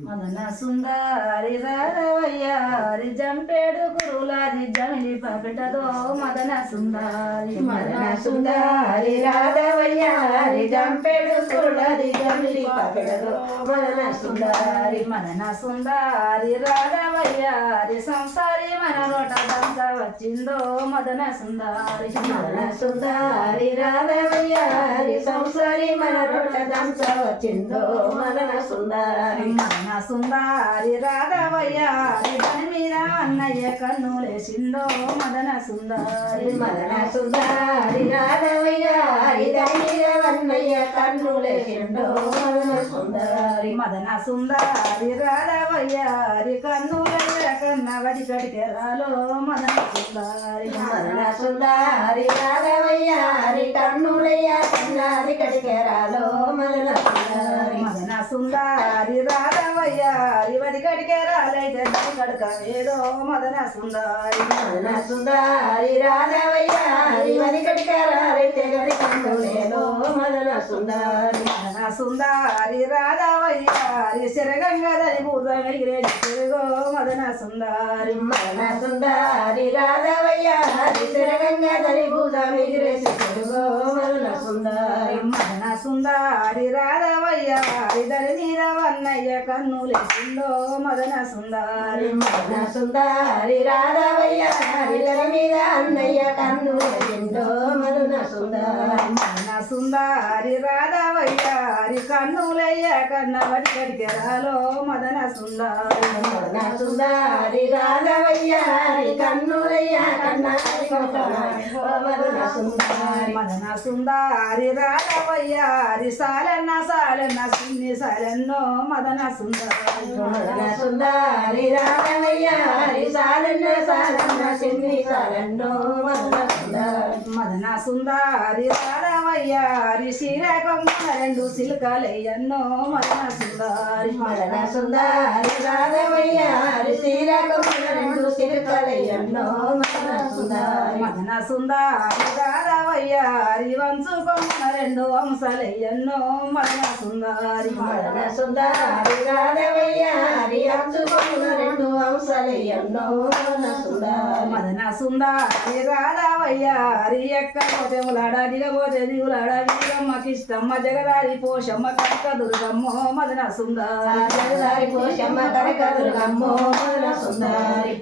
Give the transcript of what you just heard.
మదన సుందరి రారవయ్యారి జంపేడు కురులాది జమిలి పగటదో మదన సుందరి రాధవయ్యారి జంపేడు కురులాది జమిలి పగటదో మదన సుందరి రాధవయ్యారి సంసారి మన రోట దంస వచ్చిందో మదన సుందరి రాధవయ్యారి సంసారి మన రోట దంస వచ్చిందో మదన సుందరి రాధవయ్యారి దాని మీద అన్నయ్య కన్నులేసిందో మదన సుందరి రాధవయ్యారి దాని మీద అన్నయ్య కన్నులేసిందో మదన సుందరి రాధవయ్యారి కన్నులయ్య కన్నవడి కడికెరాలో మదన సుందరి రాధవయ్యారి కన్నులయ్య కన్నది కడికెరాలో మదన సుందరి రాధవయ్యారి వడి కడికెరాలైతే కడక ఏదో మదన సుందరి రాధవయ్యారి వడి కడికెరాలైతే కడులేదో మదన సుందరి రాధవయ్యారి శరగంగదని భూతగిరేది తిరుగో మదన సుందరి రాధవయ్యారి శరగంగదని భూతగిరేసి తిరుగో మదన సుందరి రాధవయ్యారి దరి మీద వన్నయ్య కన్నులేసిందో మదన సుందరి రాధవయ్యారి దరి మీద అన్నయ్య కన్నులేసిందో మదన సుందరి రాధవయ్యారి కన్నులయ్య కన్నవడి కడికెరాలో మదన సుందరి రాధవయ్యారి కన్నులయ్య కన్నవడి మదన సుందరి రాధవయ్యారి సాలన్న సిన్ని సాలన్నో మదన సుందరి రాధవయ్యారి సాలన్న సిన్ని సాలన్నో మదన సుందరి రాధవయ్యారి శ్రీరకమ్మ రెండు సిల్కలయ్యన్నో మదన సుందరి రాధవయ్యారి శ్రీరకమ్మ రెండు సిల్కలయ్యన్నో మదన సుందరి రాధవయ్యారి వంచుకొమ్మ రెండు వంశలయ్యన్నో మదన సుందరి రాధవయ్యారి వంచుకొమ్మ రెండు వంశలయ్యన్నో మదన సుందరి రాధవయ్యారి ఎక్కపోతే ములాడ దిగపోతే దిగులాడ వీరమ్మకిష్టమ్మ జగదారి పోషమ్మ కనక దుర్గమ్మో మదన సుందరి జగదారి పోషమ్మ కనక దుర్గమ్మో మదన సుందరి